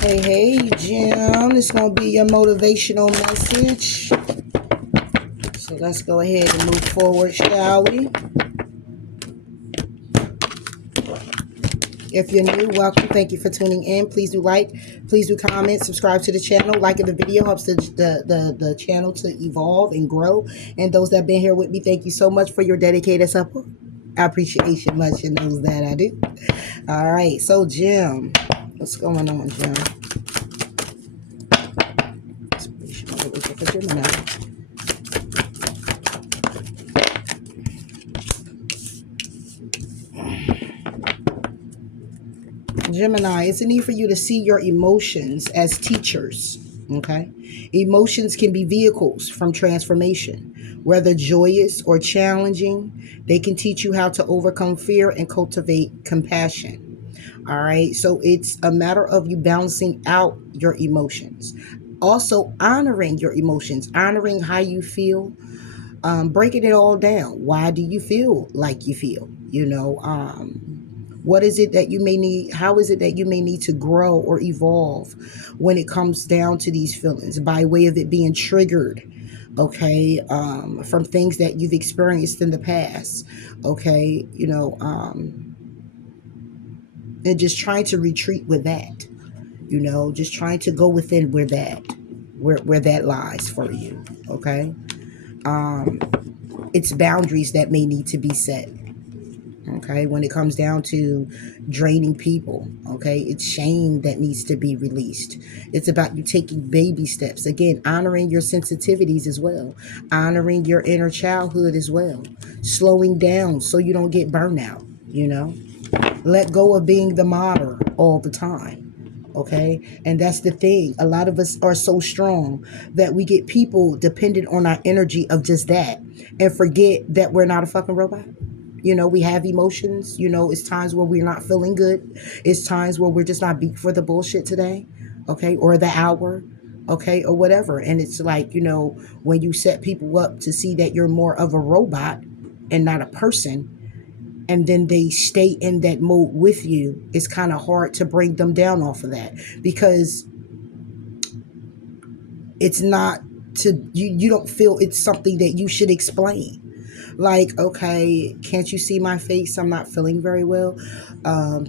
Hey, hey, Jim. It's going to be your motivational message. So let's go ahead and move forward, shall we? If you're new, welcome. Thank you for tuning in. Please do like, please do comment, subscribe to the channel. Liking the video helps the channel to evolve and grow. And those that have been here with me, thank you so much for your dedicated support. I appreciate you much and those that I do. All right, so Jim, what's going on, Jim? For Gemini. Gemini, it's a need for you to see your emotions as teachers. Okay. Emotions can be vehicles from transformation, whether joyous or challenging. They can teach you how to overcome fear and cultivate compassion. All right. So it's a matter of you balancing out your emotions. Also, honoring your emotions, honoring how you feel, breaking it all down. Why do you feel like you feel? What is it that you may need? How is it that you may need to grow or evolve when it comes down to these feelings by way of it being triggered? Okay, from things that you've experienced in the past. Okay, and just trying to retreat with that. Just trying to go within where that lies for you. Okay, it's boundaries that may need to be set. Okay, when it comes down to draining people, okay, it's shame that needs to be released. It's about you taking baby steps, again, honoring your sensitivities as well, honoring your inner childhood as well, slowing down so you don't get burnout. Let go of being the martyr all the time. Okay, and that's the thing, a lot of us are so strong that we get people dependent on our energy of just that and forget that we're not a fucking robot. We have emotions. It's times where we're not feeling good. It's times where we're just not beat for the bullshit today. Okay. Or the hour. Okay. Or whatever. And it's like, when you set people up to see that you're more of a robot and not a person, and then they stay in that mode with you, it's kind of hard to bring them down off of that, because it's not you don't feel it's something that you should explain. Like, okay, can't you see my face? I'm not feeling very well.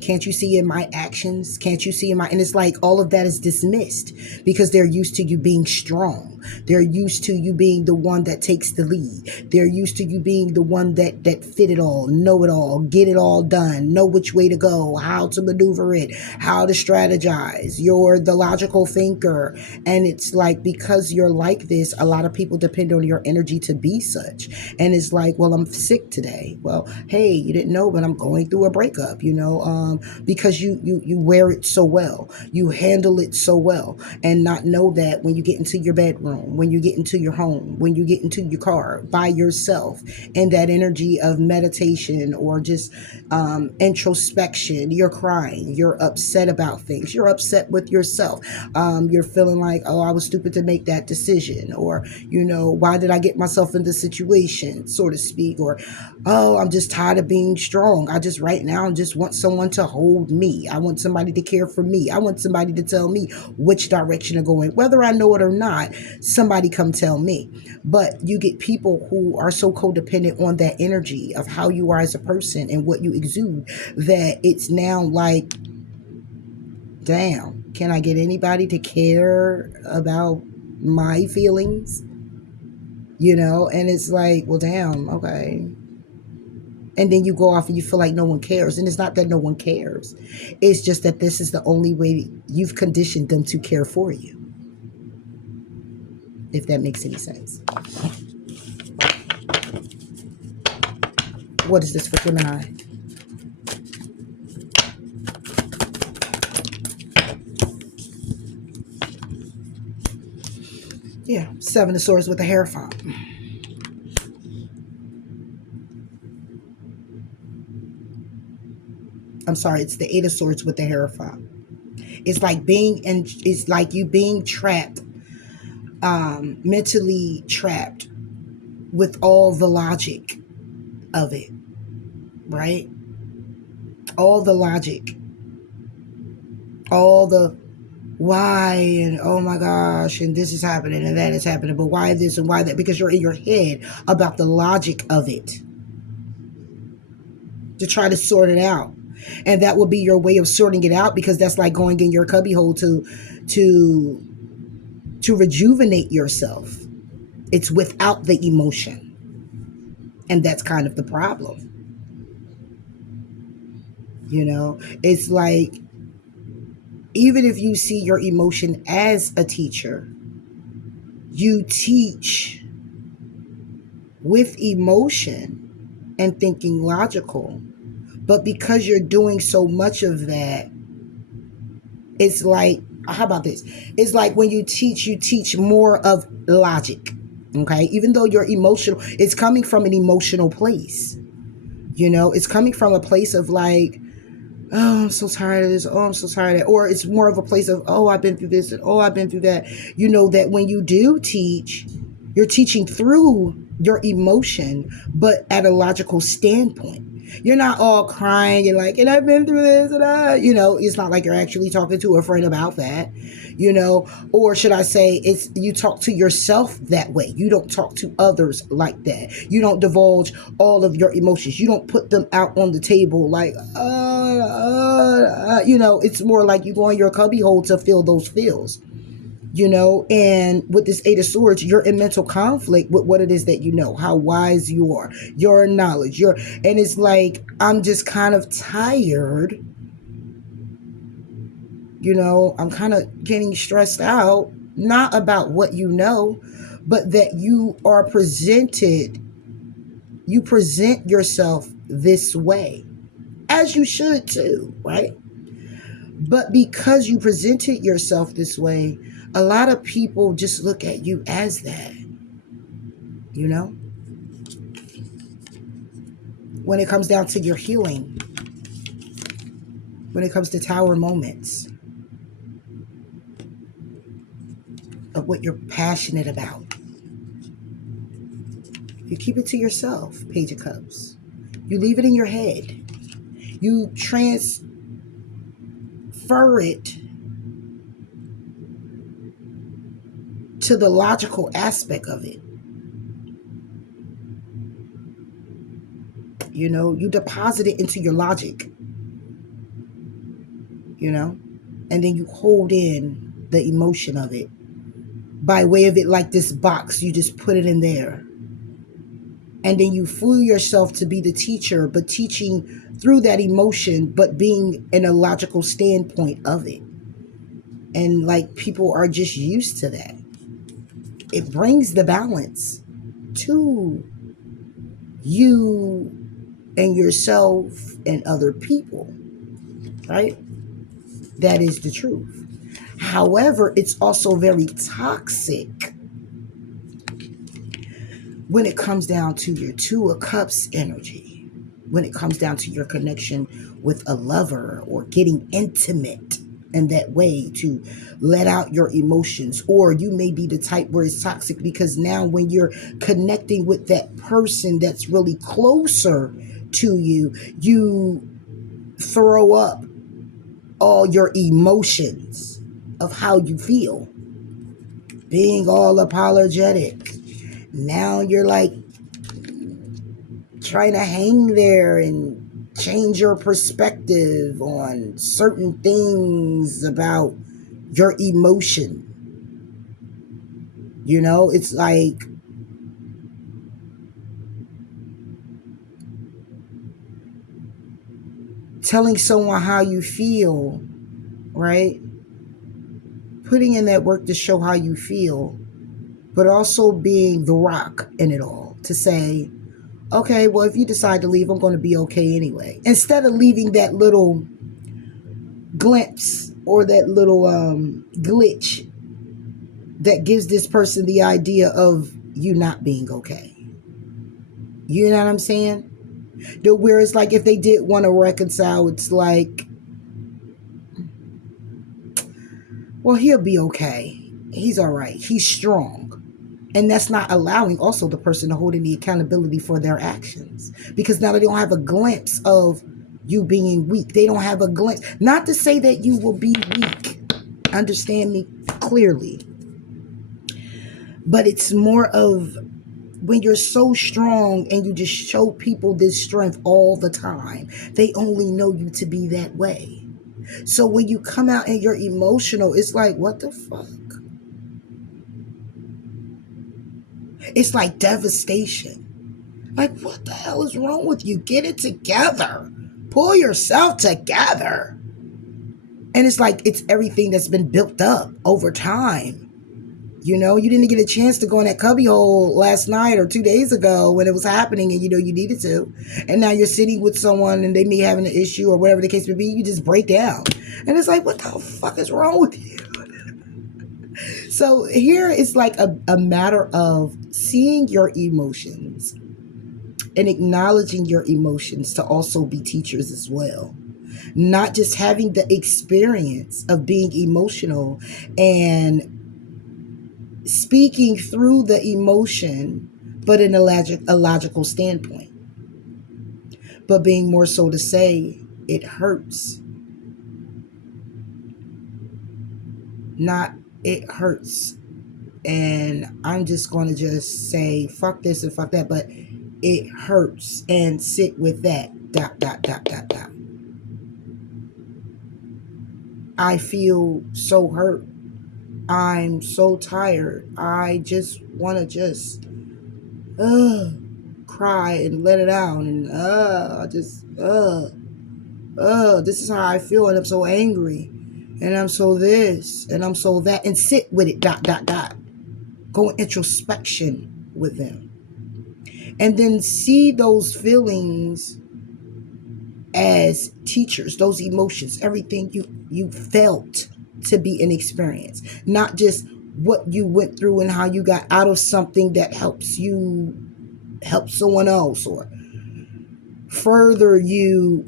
Can't you see in my actions? Can't you see in my... And it's like all of that is dismissed because they're used to you being strong. They're used to you being the one that takes the lead. They're used to you being the one that fit it all, know it all, get it all done, know which way to go, how to maneuver it, how to strategize. You're the logical thinker. And it's like, because you're like this, a lot of people depend on your energy to be such. And it's like, well, I'm sick today. Well, hey, you didn't know, but I'm going through a breakup, because you wear it so well, you handle it so well, and not know that when you get into your bedroom, when you get into your home, when you get into your car by yourself, in that energy of meditation or just introspection, you're crying, you're upset about things, you're upset with yourself, you're feeling like, oh, I was stupid to make that decision, or why did I get myself in this situation, so to speak, or oh, I'm just tired of being strong. I just right now just want someone to hold me. I want somebody to care for me. I want somebody to tell me which direction to go in, whether I know it or not. Somebody come tell me. But you get people who are so codependent on that energy of how you are as a person and what you exude, that it's now like, damn, can I get anybody to care about my feelings? And it's like, well, damn, okay. And then you go off and you feel like no one cares. And it's not that no one cares. It's just that this is the only way you've conditioned them to care for you. If that makes any sense. What is this for Gemini? Yeah, Seven of Swords with the Hierophant. I'm sorry, it's the Eight of Swords with the Hierophant. It's like it's like you being trapped, mentally trapped with all the logic of it, right? All the logic, all the why, and oh my gosh, and this is happening and that is happening, but why this and why that? Because you're in your head about the logic of it to try to sort it out. And that will be your way of sorting it out, because that's like going in your cubbyhole to to rejuvenate yourself. It's without the emotion. And that's kind of the problem. It's like, even if you see your emotion as a teacher, you teach with emotion and thinking logical. But because you're doing so much of that, it's like, how about this? It's like when you teach more of logic. Okay? Even though you're emotional, it's coming from an emotional place. It's coming from a place of like, oh, I'm so tired of this. Oh, I'm so tired of that. Or it's more of a place of, oh, I've been through this, and oh, I've been through that. That when you do teach, you're teaching through your emotion, but at a logical standpoint. You're not all crying and like, and I've been through this, and it's not like you're actually talking to a friend about that, or should I say, it's, you talk to yourself that way. You don't talk to others like that. You don't divulge all of your emotions. You don't put them out on the table like, it's more like you go in your cubbyhole to feel those feels. And with this Eight of Swords, you're in mental conflict with what it is that how wise you are, your knowledge, and it's like, I'm just kind of tired, I'm kind of getting stressed out, not about what but that you present yourself this way, as you should too, right? But because you presented yourself this way, a lot of people just look at you as that, when it comes down to your healing, when it comes to tower moments of what you're passionate about, you keep it to yourself. Page of Cups. You leave it in your head. You transfer it to the logical aspect of it. You deposit it into your logic, and then you hold in the emotion of it by way of it, like this box, you just put it in there. And then you fool yourself to be the teacher, but teaching through that emotion, but being in a logical standpoint of it. And like, people are just used to that. It brings the balance to you and yourself and other people, right? That is the truth. However, it's also very toxic when it comes down to your Two of Cups energy, when it comes down to your connection with a lover or getting intimate in that way to let out your emotions. Or you may be the type where it's toxic because now when you're connecting with that person that's really closer to you, you throw up all your emotions of how you feel, being all apologetic. Now you're like trying to hang there and change your perspective on certain things about your emotion. It's like, telling someone how you feel, right? Putting in that work to show how you feel, but also being the rock in it all to say, okay, well, if you decide to leave, I'm going to be okay anyway. Instead of leaving that little glimpse or that little glitch that gives this person the idea of you not being okay. You know what I'm saying? Where it's like, if they did want to reconcile, it's like, well, he'll be okay. He's all right. He's strong. And that's not allowing also the person to hold any accountability for their actions. Because now they don't have a glimpse of you being weak. They don't have a glimpse. Not to say that you will be weak. understand me clearly. But it's more of when you're so strong and you just show people this strength all the time, they only know you to be that way. So when you come out and you're emotional, it's like, what the fuck? It's like devastation. Like, what the hell is wrong with you? Get it together. Pull yourself together. And it's like, it's everything that's been built up over time. You know, you didn't get a chance to go in that cubbyhole last night or 2 days ago when it was happening and you know you needed to. And now you're sitting with someone and they may have an issue or whatever the case may be. You just break down. And it's like, what the fuck is wrong with you? So here it's like a matter of seeing your emotions and acknowledging your emotions to also be teachers as well. Not just having the experience of being emotional and speaking through the emotion, but in a logical standpoint. But being more so to say, it hurts. Not, it hurts. And I'm just going to just say, fuck this and fuck that, but it hurts, and sit with that. ... I feel so hurt. I'm so tired. I just want to just cry and let it out. And this is how I feel. And I'm so angry. And I'm so this. And I'm so that. And sit with it. ... Go in introspection with them. And then see those feelings as teachers, those emotions, everything you felt to be an experience, not just what you went through and how you got out of something that helps you help someone else or further you,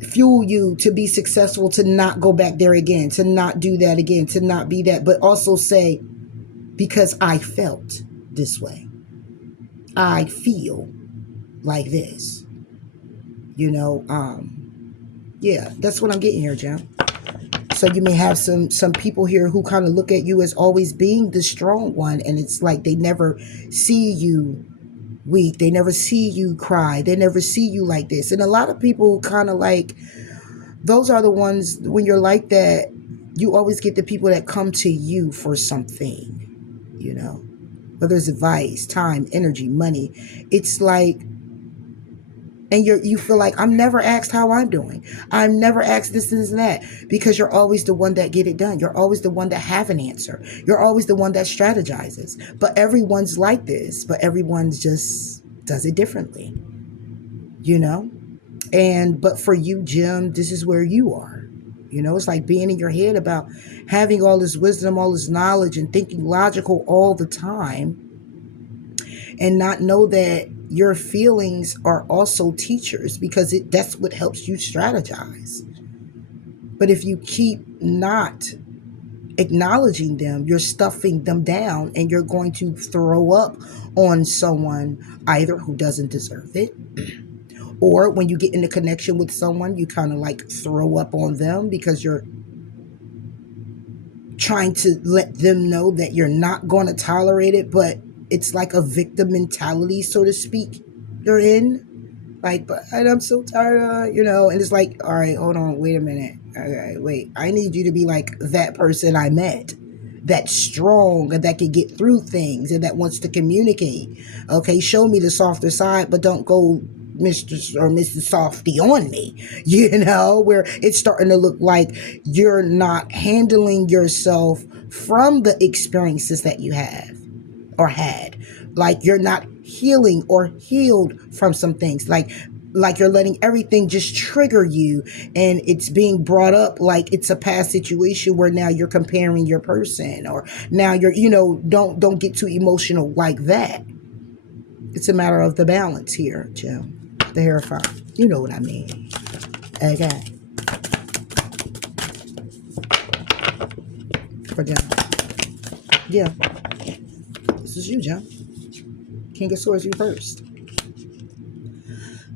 fuel you to be successful, to not go back there again, to not do that again, to not be that, but also say, because I felt this way, I feel like this, you know. Yeah, that's what I'm getting here, Jim. So you may have some people here who kind of look at you as always being the strong one, and it's like they never see you weak. They never see you cry. They never see you like this. And a lot of people kind of like, those are the ones, when you're like that, you always get the people that come to you for something, you know, whether it's advice, time, energy, money. It's like, and you feel like, I'm never asked how I'm doing. I'm never asked this and that, because you're always the one that get it done. You're always the one that have an answer. You're always the one that strategizes. But everyone's like this, but everyone's just does it differently, you know? But for you, Jim, this is where you are. You know, it's like being in your head about having all this wisdom, all this knowledge, and thinking logical all the time, and not know that your feelings are also teachers, because that's what helps you strategize. But if you keep not acknowledging them, you're stuffing them down, and you're going to throw up on someone either who doesn't deserve it, or when you get in a connection with someone, you kind of like throw up on them because you're trying to let them know that you're not going to tolerate it, but it's like a victim mentality, so to speak, you're in. Like, but I'm so tired of, you know, and it's like, all right, hold on, wait a minute. Okay, wait, I need you to be like that person I met, that's strong and that can get through things and that wants to communicate. Okay, show me the softer side, but don't go Mr. or Mrs. Softy on me, you know, where it's starting to look like you're not handling yourself from the experiences that you have or had. Like you're not healing or healed from some things. Like you're letting everything just trigger you, and it's being brought up like it's a past situation where now you're comparing your person, or now you're, you know, don't get too emotional like that. It's a matter of the balance here, Jim. The Hierophant. You know what I mean. Okay. For Jim. Yeah. This is you, Jim. King of Swords reversed.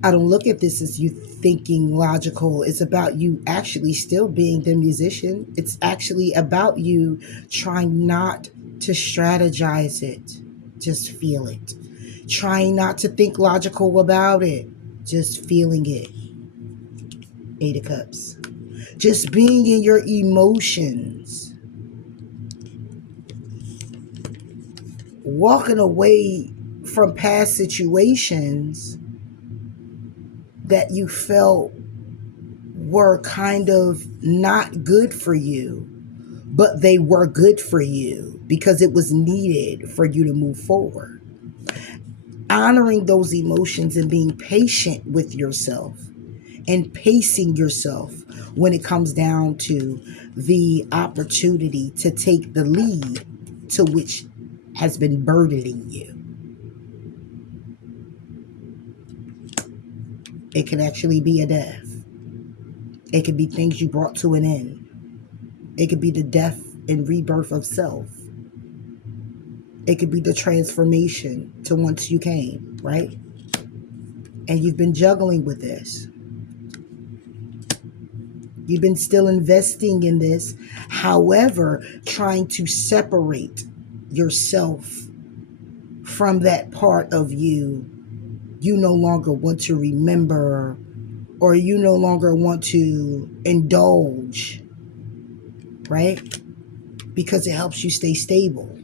I don't look at this as you thinking logical. It's about you actually still being the musician. It's actually about you trying not to strategize it. Just feel it. Trying not to think logical about it. Just feeling it. Eight of Cups. Just being in your emotions. Walking away from past situations that you felt were kind of not good for you, but they were good for you because it was needed for you to move forward. Honoring those emotions and being patient with yourself and pacing yourself when it comes down to the opportunity to take the lead to which has been burdening you. It can actually be a death. It could be things you brought to an end. It could be the death and rebirth of self. It could be the transformation to once you came, right? And you've been juggling with this. You've been still investing in this. However, trying to separate yourself from that part of you no longer want to remember, or you no longer want to indulge, right? Because it helps you stay stable.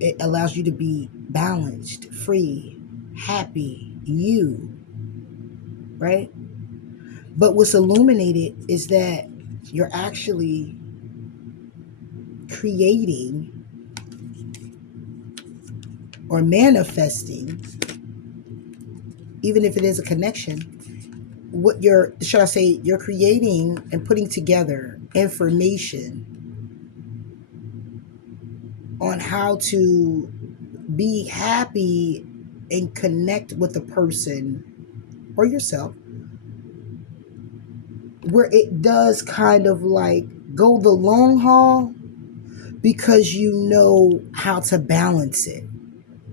It allows you to be balanced, free, happy, you, right? But what's illuminated is that you're actually creating or manifesting, even if it is a connection, what you're creating and putting together information on how to be happy and connect with a person or yourself, where it does kind of like go the long haul because you know how to balance it.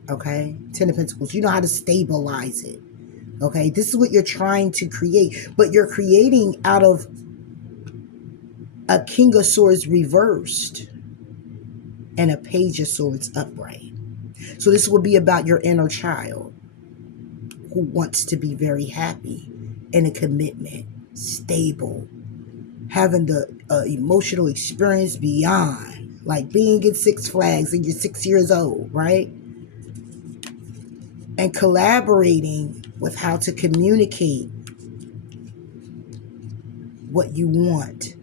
Okay, Ten of Pentacles, you know how to stabilize it. Okay, this is what you're trying to create, but you're creating out of a King of Swords reversed and a Page of Swords upright. So this would be about your inner child who wants to be very happy in a commitment, stable, having the emotional experience beyond, like being in Six Flags and you're 6 years old, right? And collaborating with how to communicate what you want,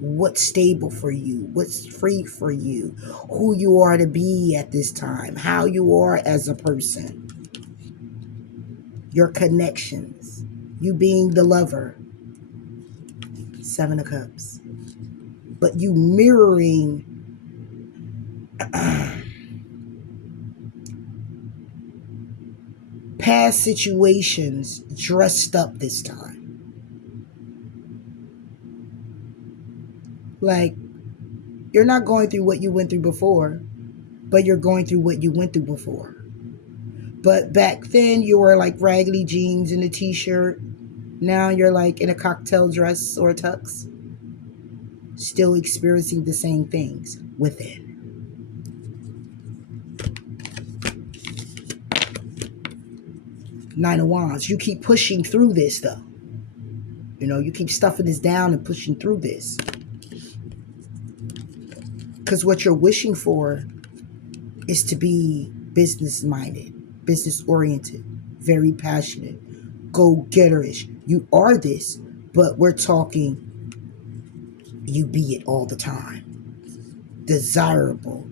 what's stable for you, what's free for you, who you are to be at this time, how you are as a person, your connections, you being the lover, Seven of Cups, but you mirroring past situations dressed up this time. Like, you're not going through what you went through before, but you're going through what you went through before. But back then you were like raggedy jeans and a t-shirt. Now you're like in a cocktail dress or a tux. Still experiencing the same things within. Nine of Wands. You keep pushing through this though. You know, you keep stuffing this down and pushing through this. Because what you're wishing for is to be business-minded, business-oriented, very passionate, go-getterish. You are this, but we're talking you be it all the time. Desirable,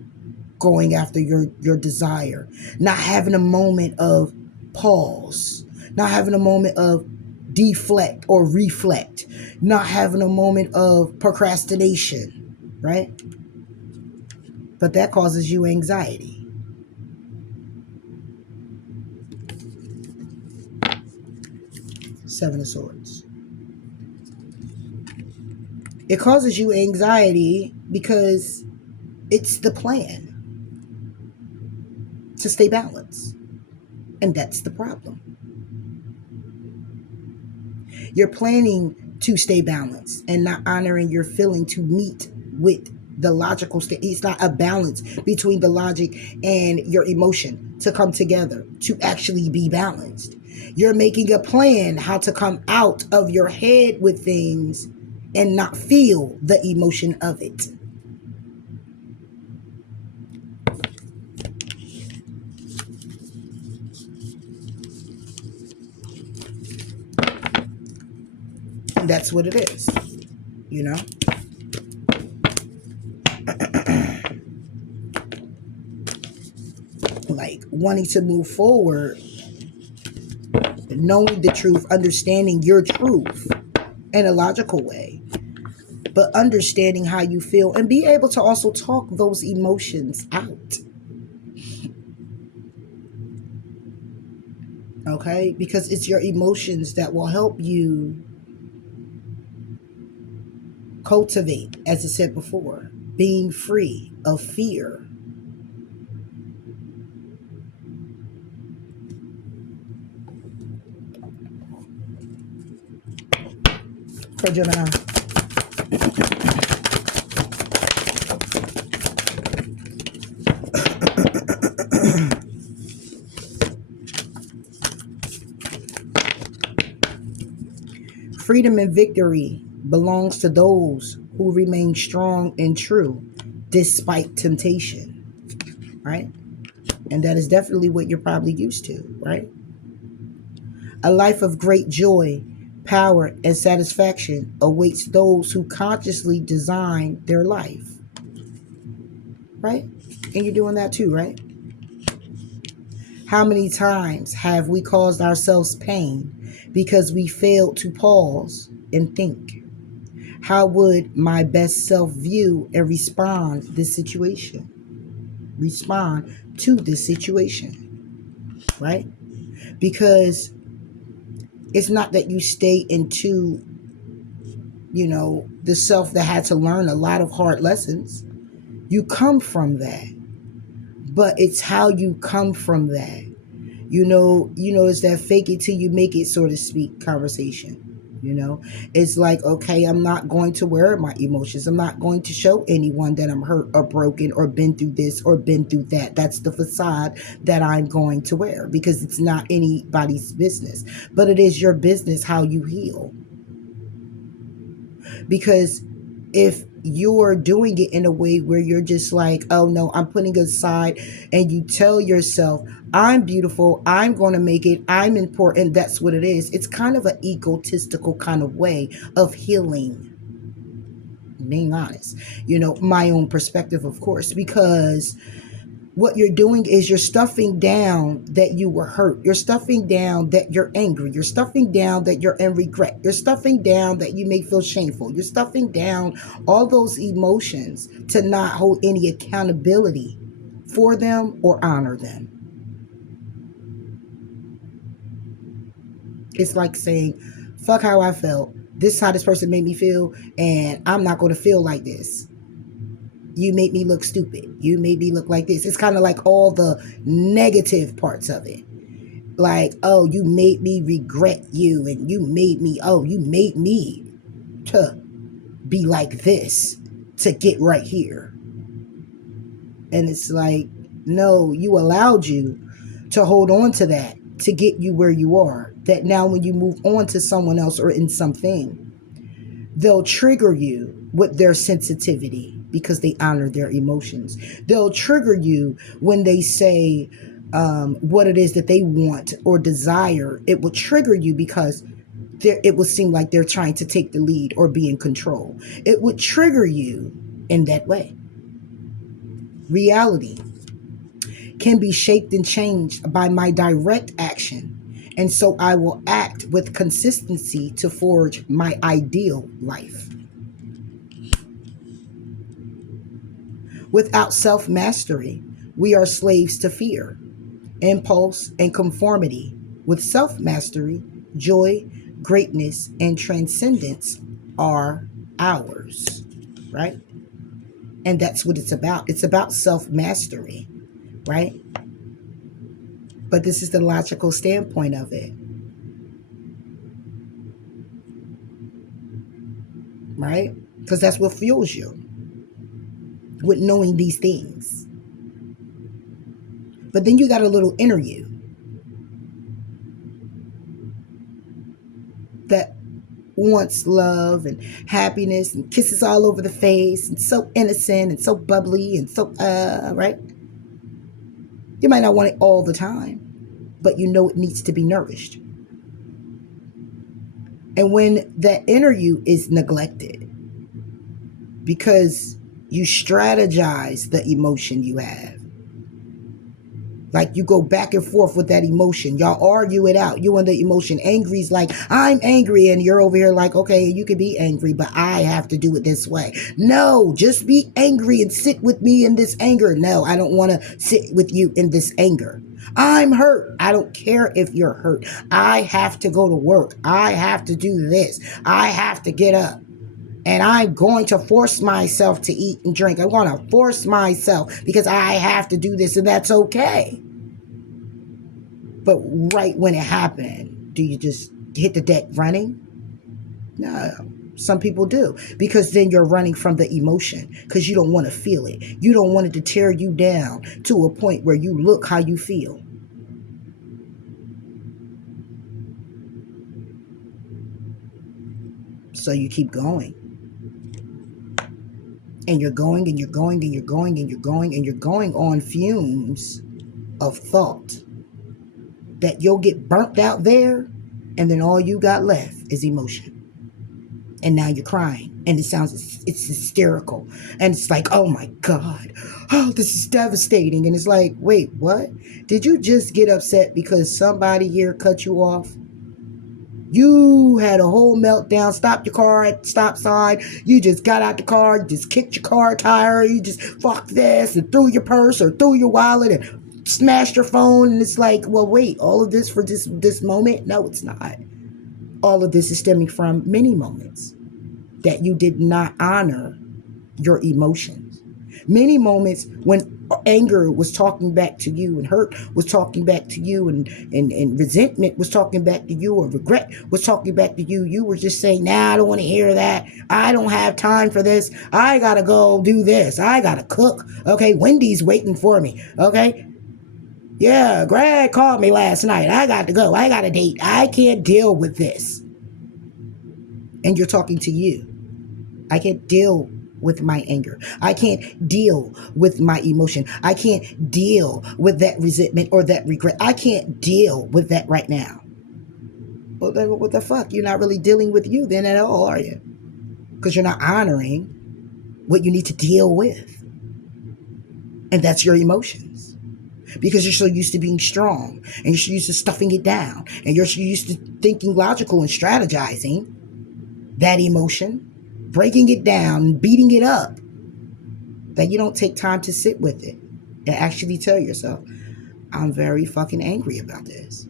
going after your desire, not having a moment of pause, not having a moment of deflect or reflect, not having a moment of procrastination, right? But that causes you anxiety. Seven of Swords. It causes you anxiety because it's the plan to stay balanced. And that's the problem. You're planning to stay balanced and not honoring your feeling to meet with the logical state. It's not a balance between the logic and your emotion to come together to actually be balanced. You're making a plan how to come out of your head with things and not feel the emotion of it. And that's what it is, you know? Like wanting to move forward, knowing the truth, understanding your truth in a logical way, but understanding how you feel and be able to also talk those emotions out. Okay? Because it's your emotions that will help you cultivate, as I said before, being free of fear. For Gemini. Freedom and victory belongs to those who remain strong and true despite temptation, right? And that is definitely what you're probably used to, right? A life of great joy, power, and satisfaction awaits those who consciously design their life, right? And you're doing that too, right? How many times have we caused ourselves pain because we failed to pause and think? How would my best self view and respond to this situation, right? Because it's not that you stay into, the self that had to learn a lot of hard lessons. You come from that, but it's how you come from that. It's that fake it till you make it, so to speak, conversation. It's like, okay, I'm not going to wear my emotions. I'm not going to show anyone that I'm hurt or broken or been through this or been through that. That's the facade that I'm going to wear, because it's not anybody's business, but it is your business how you heal. Because if you're doing it in a way where you're just like, oh no, I'm putting it aside, and you tell yourself, I'm beautiful, I'm going to make it, I'm important, that's what it is. It's kind of an egotistical kind of way of healing, being honest. My own perspective, of course, because what you're doing is you're stuffing down that you were hurt. You're stuffing down that you're angry. You're stuffing down that you're in regret. You're stuffing down that you may feel shameful. You're stuffing down all those emotions to not hold any accountability for them or honor them. It's like saying, fuck how I felt. This is how this person made me feel, and I'm not going to feel like this. You made me look stupid. You made me look like this. It's kind of like all the negative parts of it. Like, oh, you made me regret you, and you made me to be like this to get right here. And it's like, no, you allowed you to hold on to that to get you where you are. That now when you move on to someone else or in something, they'll trigger you with their sensitivity because they honor their emotions. They'll trigger you when they say what it is that they want or desire. It will trigger you because it will seem like they're trying to take the lead or be in control. It would trigger you in that way. Reality can be shaped and changed by my direct action. And so I will act with consistency to forge my ideal life. Without self-mastery, we are slaves to fear, impulse, and conformity. With self-mastery, joy, greatness, and transcendence are ours, right? And that's what it's about. It's about self-mastery, right? But this is the logical standpoint of it, right? Because that's what fuels you, with knowing these things. But then you got a little inner you that wants love and happiness and kisses all over the face and so innocent and so bubbly and so, right? You might not want it all the time, but you know it needs to be nourished. And when that inner you is neglected because you strategize the emotion you have, like you go back and forth with that emotion. Y'all argue it out. You and the emotion. Angry's like, I'm angry. And you're over here like, okay, you can be angry, but I have to do it this way. No, just be angry and sit with me in this anger. No, I don't want to sit with you in this anger. I'm hurt. I don't care if you're hurt. I have to go to work. I have to do this. I have to get up. And I'm going to force myself to eat and drink. I'm going to force myself because I have to do this, and that's okay. But right when it happened, do you just hit the deck running? No. Some people do, because then you're running from the emotion because you don't want to feel it. You don't want it to tear you down to a point where you look how you feel. So you keep going. And you're going and you're going and you're going and you're going and you're going on fumes of thought that you'll get burnt out there, and then all you got left is emotion. And now you're crying, and it's hysterical, and it's like, oh my God, oh, this is devastating. And it's like, wait, what? Did you just get upset because somebody here cut you off? You had a whole meltdown, stopped your car at the stop sign, you just got out the car, you just kicked your car tire, you just fuck this, and threw your purse or threw your wallet and smashed your phone. And it's like, well, wait, all of this for this moment? No, it's not. All of this is stemming from many moments that you did not honor your emotions. Many moments when anger was talking back to you, and hurt was talking back to you, and resentment was talking back to you, or regret was talking back to you. You were just saying, nah, I don't want to hear that. I don't have time for this. I got to go do this. I got to cook. Okay, Wendy's waiting for me. Okay. Yeah, Greg called me last night. I got to go. I got a date. I can't deal with this. And you're talking to you. I can't deal with my anger. I can't deal with my emotion. I can't deal with that resentment or that regret. I can't deal with that right now. Well, then what the fuck? You're not really dealing with you then at all, are you? Because you're not honoring what you need to deal with. And that's your emotions. Because you're so used to being strong, and you're so used to stuffing it down, and you're so used to thinking logical and strategizing that emotion, breaking it down and beating it up, that you don't take time to sit with it and actually tell yourself, I'm very fucking angry about this.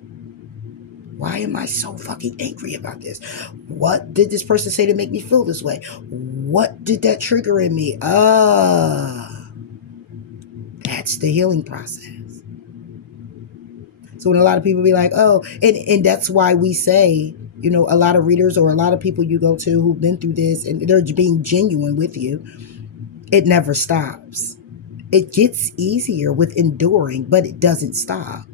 Why am I so fucking angry about this? What did this person say to make me feel this way? What did that trigger in me? That's the healing process. So when a lot of people be like, oh, and that's why we say, you know, a lot of readers or a lot of people you go to who've been through this and they're being genuine with you, it never stops. It gets easier with enduring, but it doesn't stop.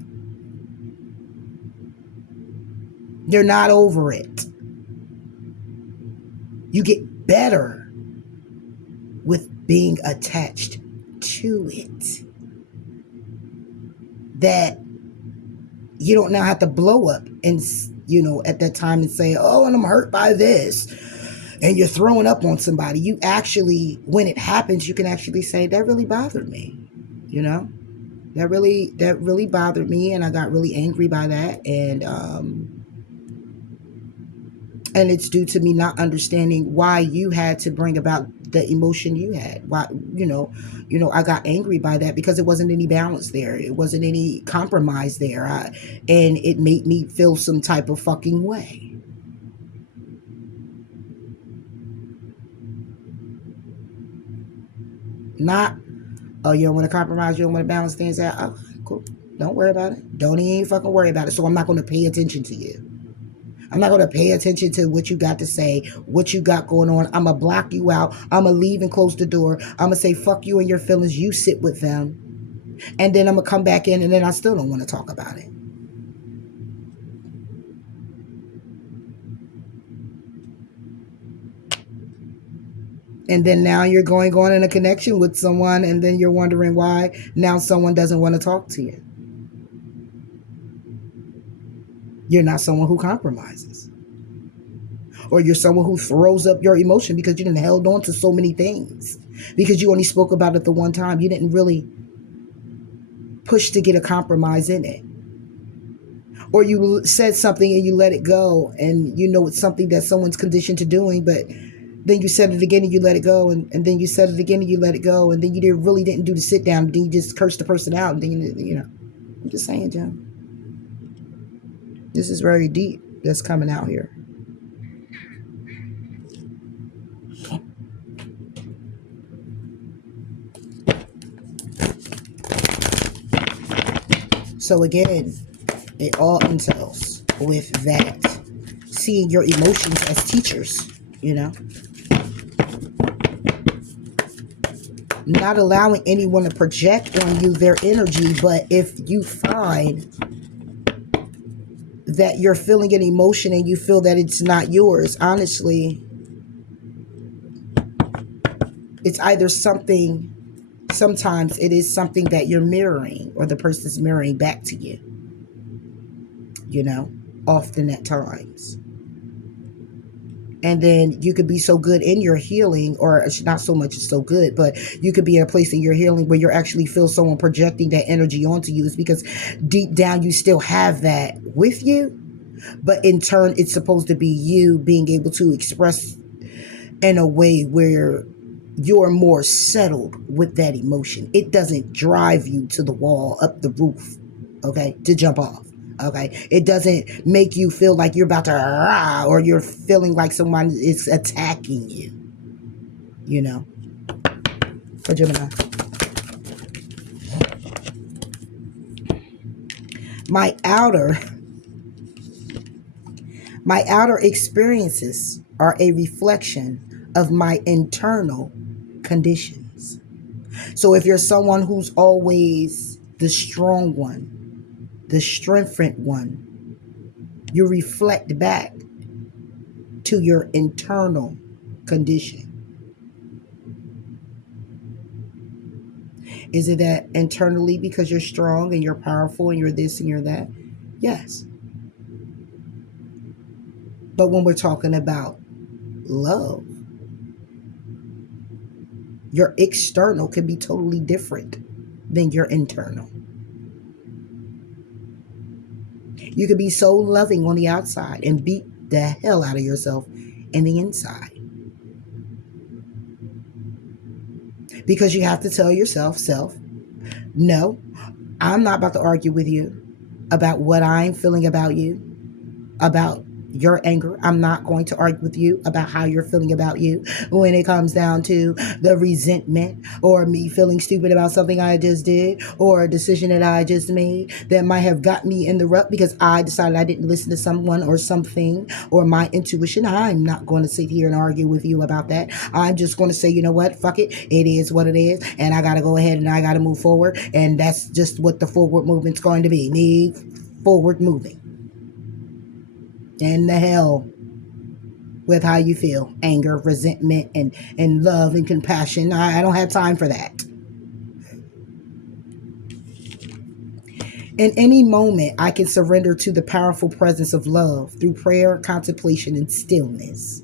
You're not over it. You get better with being attached to it. That you don't now have to blow up and, you know, at that time and say, oh, and I'm hurt by this. And you're throwing up on somebody. You actually, when it happens, you can actually say, that really bothered me. You know, that really bothered me. And I got really angry by that. And it's due to me not understanding why you had to bring about the emotion you had. Why, you know, I got angry by that because it wasn't any balance there. It wasn't any compromise there. And it made me feel some type of fucking way. Not, oh, you don't want to compromise, you don't want to balance things out. Oh, cool. Don't worry about it. Don't even fucking worry about it. So I'm not going to pay attention to you. I'm not going to pay attention to what you got to say, what you got going on. I'm going to block you out. I'm going to leave and close the door. I'm going to say, fuck you and your feelings. You sit with them. And then I'm going to come back in, and then I still don't want to talk about it. And then now you're going on in a connection with someone, and then you're wondering why now someone doesn't want to talk to you. You're not someone who compromises. Or you're someone who throws up your emotion because you didn't held on to so many things. Because you only spoke about it the one time. You didn't really push to get a compromise in it. Or you said something and you let it go, and you know it's something that someone's conditioned to doing, but then you said it again and you let it go, and then you said it again and you let it go, and then you really didn't do the sit down, and then you just cursed the person out, and then you know. I'm just saying, Jim. This is very deep that's coming out here. So again, it all entails with that, seeing your emotions as teachers, you know. Not allowing anyone to project on you their energy, but if you find that you're feeling an emotion and you feel that it's not yours, honestly, it's either something, sometimes it is something that you're mirroring or the person's mirroring back to you, you know, often at times. And then you could be so good in your healing, or it's not so much so good, but you could be in a place in your healing where you actually feel someone projecting that energy onto you. It's because deep down you still have that with you, but in turn it's supposed to be you being able to express in a way where you're more settled with that emotion. It doesn't drive you to the wall, up the roof, okay, to jump off. Okay, it doesn't make you feel like you're about to rah, or you're feeling like someone is attacking you, you know. For Gemini, my outer experiences are a reflection of my internal conditions. So if you're someone who's always the strong one, the strengthened one, you reflect back to your internal condition. Is it that internally because you're strong and you're powerful and you're this and you're that? Yes. But when we're talking about love, your external can be totally different than your internal. You could be so loving on the outside and beat the hell out of yourself in the inside. Because you have to tell yourself, no, I'm not about to argue with you about what I'm feeling about you, about your anger. I'm not going to argue with you about how you're feeling about you when it comes down to the resentment or me feeling stupid about something I just did or a decision that I just made that might have got me in the rut because I decided I didn't listen to someone or something or my intuition. I'm not going to sit here and argue with you about that. I'm just going to say, you know what, fuck it. It is what it is, and I got to go ahead and I got to move forward, and that's just what the forward movement's going to be. Me forward moving. And the hell with how you feel, anger, resentment, and love and compassion. I don't have time for that. In any moment, I can surrender to the powerful presence of love through prayer, contemplation, and stillness.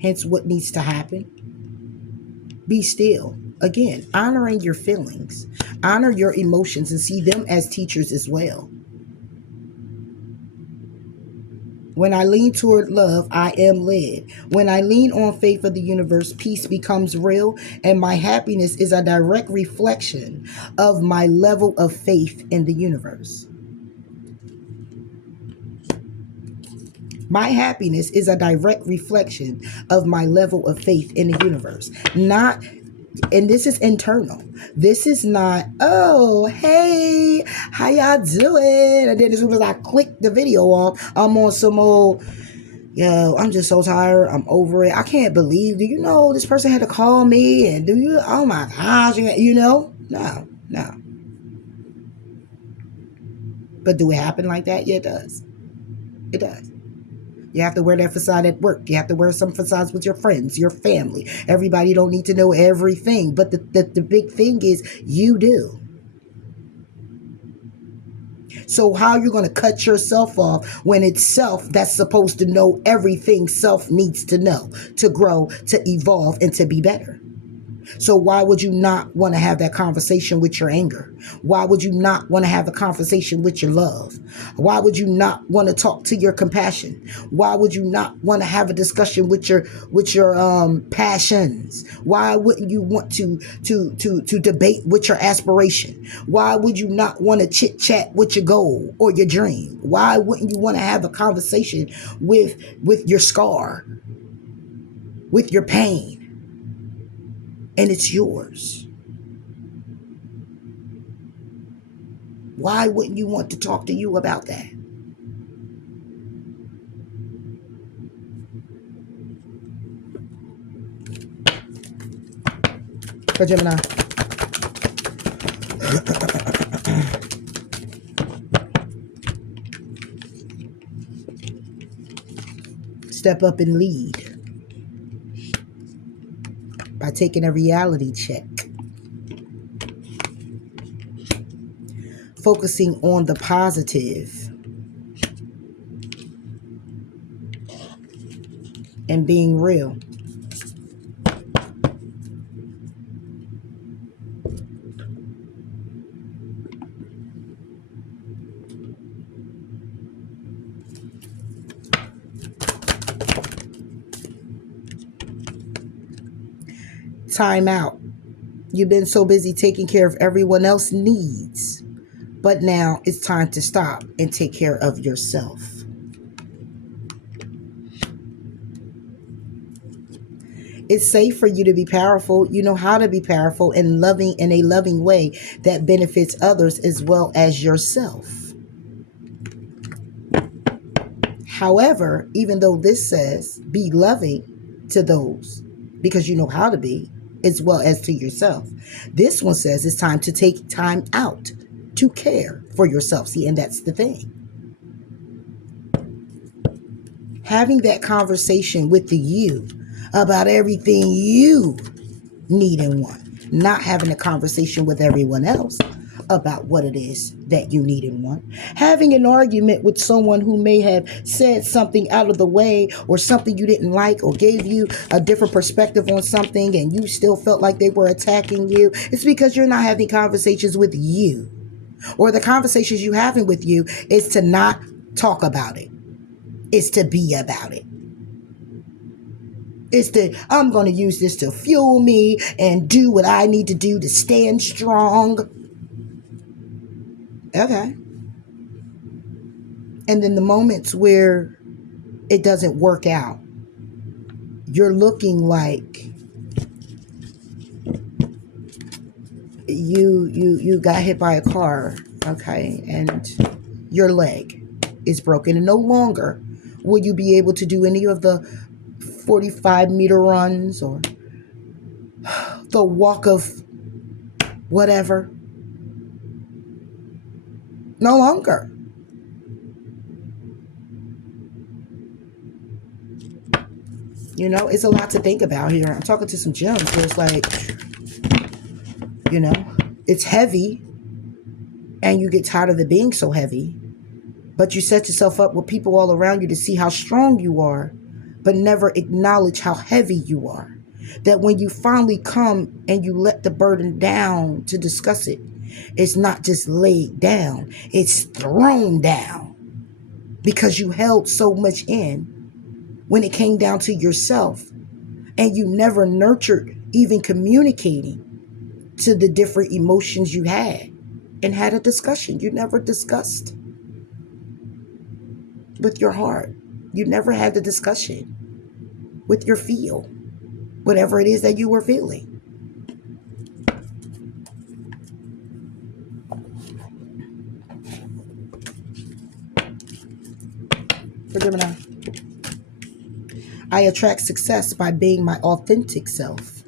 Hence, what needs to happen? Be still. Again, honoring your feelings. Honor your emotions and see them as teachers as well. When I lean toward love, I am led. When I lean on faith of the universe, peace becomes real, and my happiness is a direct reflection of my level of faith in the universe. My happiness is a direct reflection of my level of faith in the universe. Not And this is internal. This is not, oh, hey, how y'all doing? And then as soon as I click the video off, I'm on some old, yo, I'm just so tired. I'm over it. I can't believe, do you know this person had to call me? And do you, oh my gosh, you know? No, no. But do it happen like that? Yeah, it does. It does. You have to wear that facade at work. You have to wear some facades with your friends, your family. Everybody don't need to know everything. But the big thing is you do. So how are you going to cut yourself off when it's self that's supposed to know everything self needs to know to grow, to evolve, and to be better? So why would you not want to have that conversation with your anger? Why would you not want to have a conversation with your love? Why would you not want to talk to your compassion? Why would you not want to have a discussion with your passions? Why wouldn't you want to debate with your aspiration? Why would you not want to chit chat with your goal or your dream? Why wouldn't you want to have a conversation with your scar, with your pain? And it's yours. Why wouldn't you want to talk to you about that? For Gemini. Step up and lead by taking a reality check. Focusing on the positive and being real. Time out. You've been so busy taking care of everyone else's needs, but now it's time to stop and take care of yourself. It's safe for you to be powerful. You know how to be powerful and loving in a loving way that benefits others as well as yourself. However, even though this says be loving to those because you know how to be as well as to yourself, this one says it's time to take time out to care for yourself. See, and that's the thing. Having that conversation with the you about everything you need and want. Not having a conversation with everyone else about what it is that you need and want. Having an argument with someone who may have said something out of the way or something you didn't like or gave you a different perspective on something and you still felt like they were attacking you. It's because you're not having conversations with you. Or the conversations you're having with you is to not talk about it. It's to be about it. It's the, I'm going to use this to fuel me and do what I need to do to stand strong. Okay. And then the moments where it doesn't work out, you're looking like you got hit by a car, okay, and your leg is broken, and no longer will you be able to do any of the 45-meter runs or the walk of whatever. No longer. You know, it's a lot to think about here. I'm talking to some gems where it's like, you know, it's heavy and you get tired of it being so heavy, but you set yourself up with people all around you to see how strong you are, but never acknowledge how heavy you are. That when you finally come and you let the burden down to discuss it, it's not just laid down, it's thrown down because you held so much in when it came down to yourself and you never nurtured even communicating to the different emotions you had and had a discussion. You never discussed with your heart. You never had the discussion with your feel, whatever it is that you were feeling. Gemini. I attract success by being my authentic self.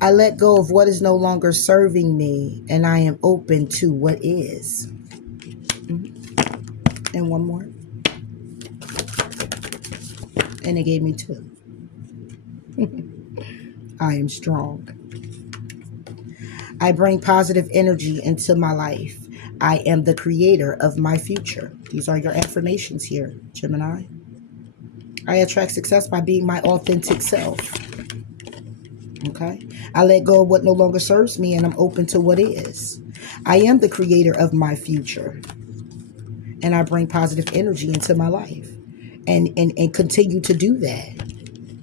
I let go of what is no longer serving me, and I am open to what is. And one more. And it gave me 2. I am strong. I bring positive energy into my life. I am the creator of my future. These are your affirmations here, Gemini. I attract success by being my authentic self. Okay. I let go of what no longer serves me, and I'm open to what is. I am the creator of my future, and I bring positive energy into my life, and continue to do that,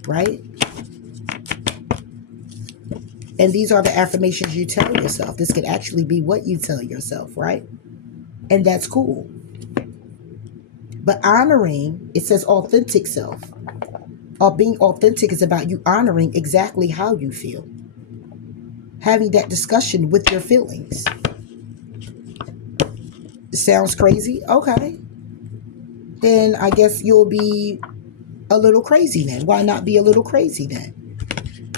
right? And these are the affirmations you tell yourself. This could actually be what you tell yourself, right? And that's cool. But honoring, it says authentic self. Being authentic is about you honoring exactly how you feel. Having that discussion with your feelings. Sounds crazy? Okay. Then I guess you'll be a little crazy then. Why not be a little crazy then?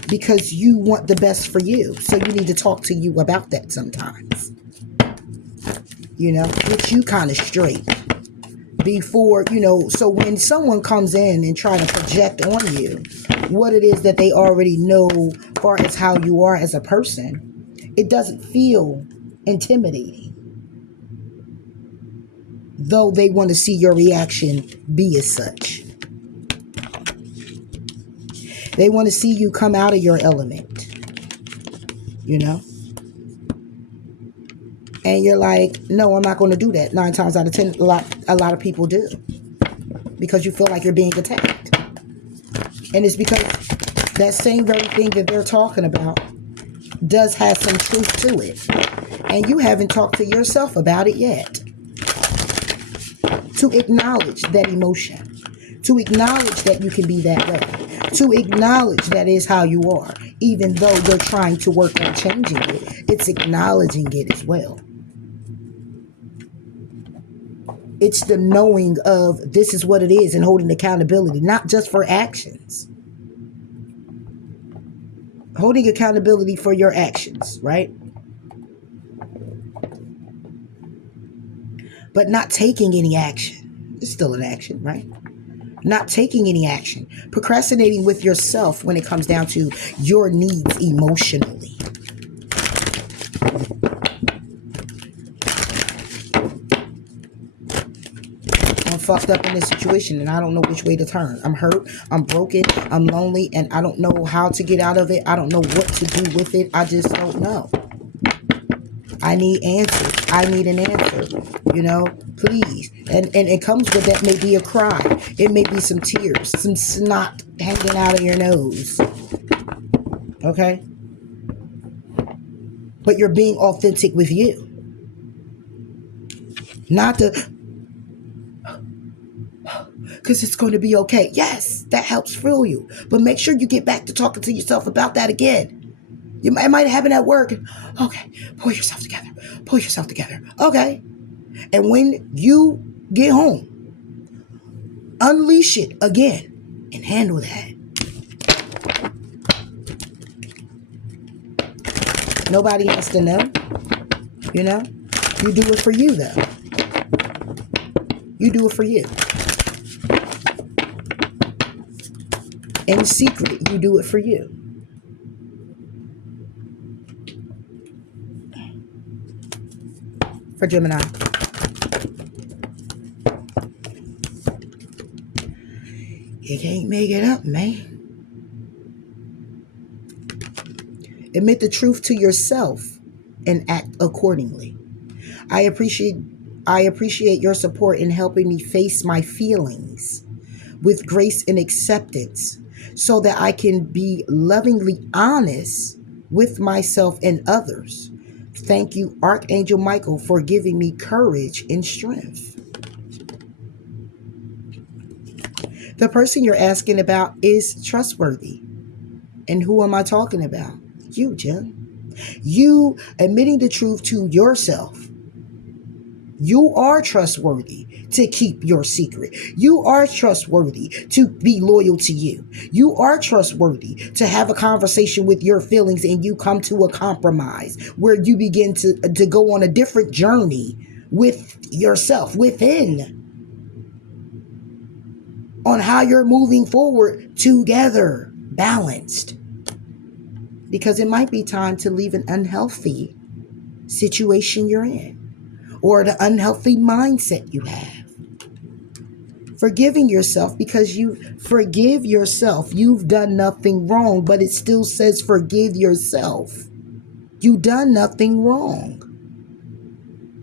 Because you want the best for you. So you need to talk to you about that sometimes. You know, get you kind of straight. Before, so when someone comes in and try to project on you what it is that they already know as far as how you are as a person, it doesn't feel intimidating. Though they want to see your reaction be as such. They want to see you come out of your element. And you're like, no, I'm not going to do that. 9 times out of 10, a lot of people do. Because you feel like you're being attacked. And it's because that same very thing that they're talking about does have some truth to it. And you haven't talked to yourself about it yet. To acknowledge that emotion. To acknowledge that you can be that way. To acknowledge that is how you are. Even though you're trying to work on changing it, it's acknowledging it as well. It's the knowing of this is what it is and holding accountability, not just for actions. Holding accountability for your actions, right? But not taking any action. It's still an action, right? Not taking any action. Procrastinating with yourself when it comes down to your needs emotionally. I'm fucked up in this situation and I don't know which way to turn. I'm hurt, I'm broken, I'm lonely, and I don't know how to get out of it. I don't know what to do with it. I just don't know. I need answers. I need an answer, please. And it comes with that may be a cry. It may be some tears, some snot hanging out of your nose. Okay? But you're being authentic with you. Not the, because it's going to be okay. Yes, that helps fill you. But make sure you get back to talking to yourself about that again. You might have it at work. Okay, pull yourself together. Pull yourself together. Okay. And when you get home, unleash it again and handle that. Nobody has to know. You do it for you, though. You do it for you. In secret, you do it for you. For Gemini. You can't make it up, man. Admit the truth to yourself and act accordingly. I appreciate your support in helping me face my feelings with grace and acceptance so that I can be lovingly honest with myself and others. Thank you, Archangel Michael, for giving me courage and strength. The person you're asking about is trustworthy And who am I talking about? You, Jim. You admitting the truth to yourself. You are trustworthy to keep your secret. You are trustworthy to be loyal to you. You are trustworthy to have a conversation with your feelings and you come to a compromise where you begin to go on a different journey with yourself within on how you're moving forward together, balanced. Because it might be time to leave an unhealthy situation you're in or the unhealthy mindset you have. Forgiving yourself because you forgive yourself. You've done nothing wrong, but it still says forgive yourself. You've done nothing wrong.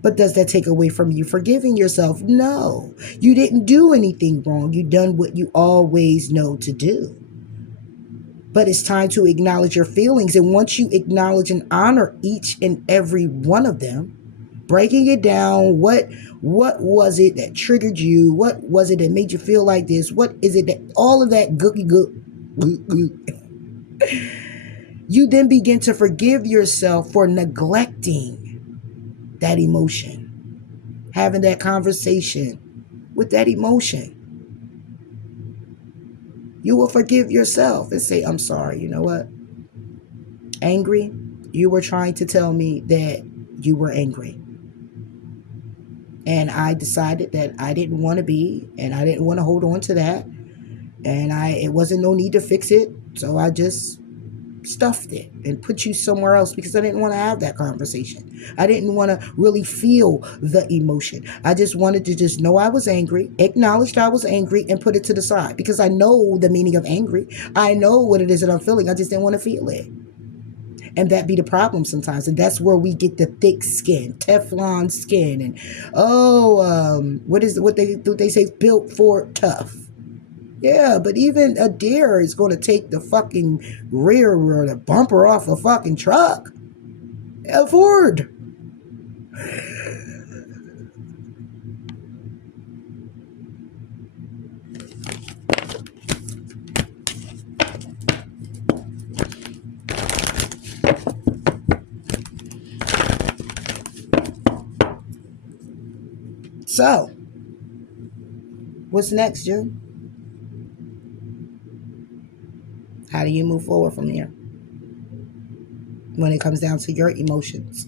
But does that take away from you forgiving yourself? No. You didn't do anything wrong. You done what you always know to do. But it's time to acknowledge your feelings. And once you acknowledge and honor each and every one of them, breaking it down, what was it that triggered you? What was it that made you feel like this? What is it that all of that gooky gook? You then begin to forgive yourself for neglecting that emotion, having that conversation with that emotion. You will forgive yourself and say, I'm sorry, you know what? Angry, you were trying to tell me that you were angry. And I decided that I didn't want to be, and I didn't want to hold on to that. And it wasn't no need to fix it. So I just stuffed it and put you somewhere else because I didn't want to have that conversation. I didn't want to really feel the emotion. I just wanted to just know I was angry, acknowledged I was angry, and put it to the side because I know the meaning of angry. I know what it is that I'm feeling. I just didn't want to feel it. And that be the problem sometimes. And that's where we get the thick skin, Teflon skin. And what they say, built for tough. Yeah, but even a deer is going to take the fucking rear or the bumper off a fucking truck. A Ford. So, what's next, Jim? How do you move forward from here? When it comes down to your emotions,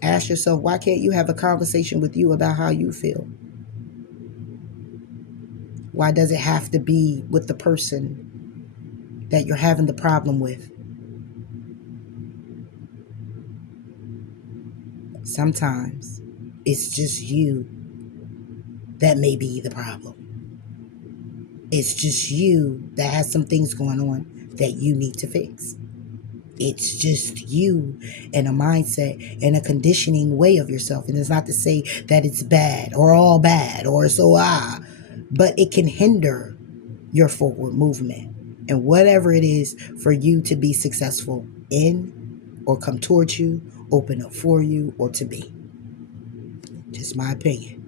ask yourself, why can't you have a conversation with you about how you feel? Why does it have to be with the person that you're having the problem with? Sometimes it's just you that may be the problem. It's just you that has some things going on that you need to fix. It's just you and a mindset and a conditioning way of yourself. And it's not to say that it's bad or all bad or but it can hinder your forward movement and whatever it is for you to be successful in or come towards you, open up for you, or to be. Just my opinion.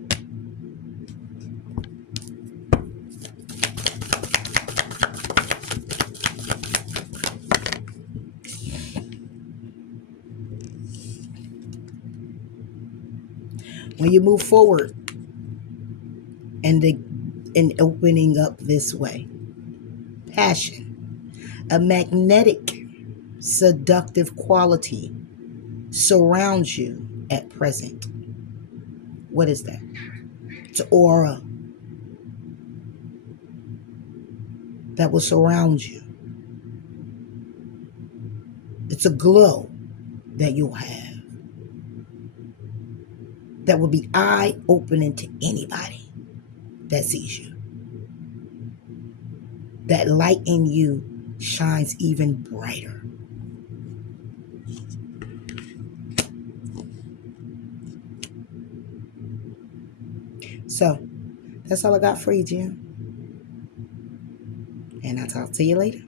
When you move forward and opening up this way, passion, a magnetic, seductive quality surrounds you at present. What is that? It's an aura that will surround you. It's a glow that you'll have that will be eye-opening to anybody that sees you. That light in you shines even brighter. So, that's all I got for you, Jim. And I'll talk to you later.